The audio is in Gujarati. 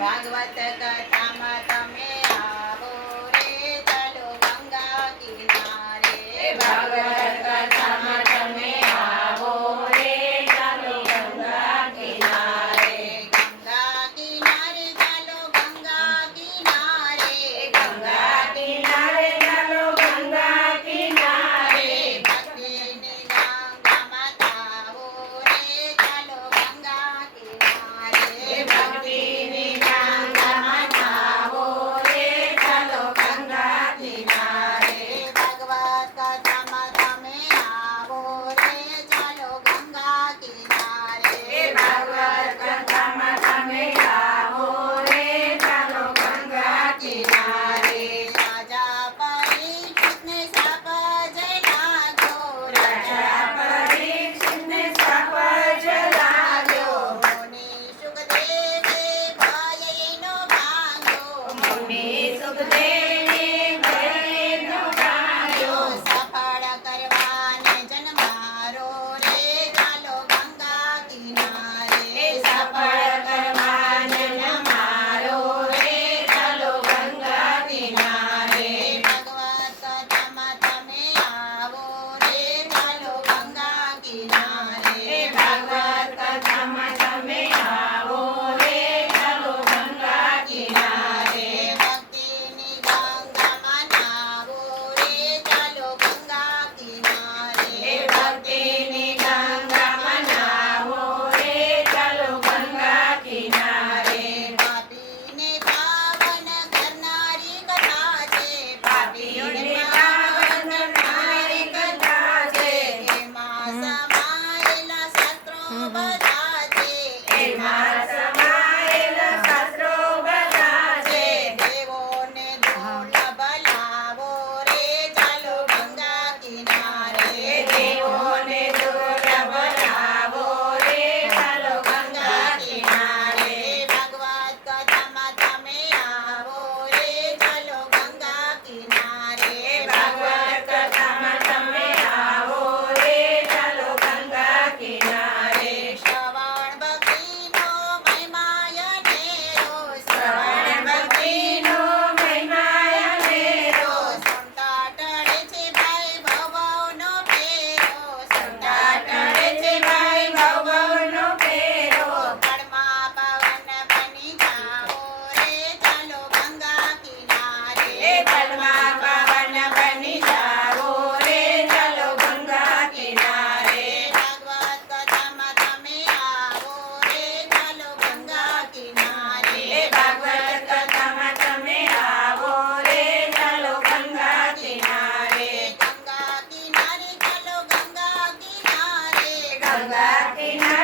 ભાગવત કથામાં તમે આવો રે, ચાલો ગંગા કિનારે. ભાગવત કથામાં તમે આવો રે, ચાલો ગંગા કિનારે. ગંગા કિનારે ચાલો ગંગા કિનારે. ગંગા કિનારે ચાલો ગંગા કિનારે. ભક્તિની ગંગામાં થાવો રે, ચાલો ગંગા કિનારે. ભક્તિની ગંગામાં નાવો રે, ચાલો ગંગા કિનારે. ભાગવત કથામાં તમે આવો રે, ચાલો ગંગા કિનારે. ભાગવત કથામાં તમે આવો રે, ચાલો ગંગા કિનારે. રાજા પરીક્ષિતને શાપ જ લાગ્યો. રાજા પરીક્ષિતને શાપ જ લાગ્યો. મુનિ સુખદેવે ભયનો ભાંગ્યો. મુનિ સુખદેવને ભયનો ભાંગ્યો. સફળ કરવાને જન્મારો રે, ચાલો ગંગા કિનારે. સફળ કરવાને અમારો રે, ચાલો ગંગા કિનારે. ભગવત કથામાં તમે આવો રે, ચાલો ગંગા કિનારે. ભાગવત કથામાં તમે આવો રે, ચાલો ગંગા કિનારે. ભક્તિની ગંગામાં નાવો રે, ચાલો ગંગા કિનારે. ભક્તિની ગંગામાં નાવો રે, ચાલો ગંગા કિનારે. પાપીને પાવન કરનારી કથા છે. પાપીઓને પાવન કરનારી કથા છે. એમાં સમાયેલા શાસ્ત્રો બધા છે. એમાં સમાયેલા શાસ્ત્રો બધા છે. દેવોને દુર્લભ લાવો રે, ચાલો ગંગા કિનારે. દેવોને દુર્લભ લાવો રે, ચાલો ગંગા કિનારે. ભાગવત કથામાં તમે આવો રે, ચાલો ગંગા કિનારે. ભાગવત કથામાં તમે આવો રે, ચાલો ગંગા કિનારે. શ્રવણ ભક્તિનો મહિમા અનેરો. શ્રવણ ભક્તિનો મહિમા અનેરો. સંતા ટળે છે ભાઈ ભવનો ફેરો. સંતા ટળે છે ભાઈ ભવનો ફેરો. પળમાં પવન બની જાઓ રે, ચાલો ગંગા કિનારે. પલમાં પવન બની જાઓ રે, ચાલો ગંગા કિનારે. ભાગવત કથામાં તમે આવો રે, ચાલો ગંગા કિનારે. ભાગવત કથામાં તમે આવો રે, ચાલો ગંગા કિનારે. ગંગા કિનારે ચાલો ગંગા કિનારે. ગંગા કિનારે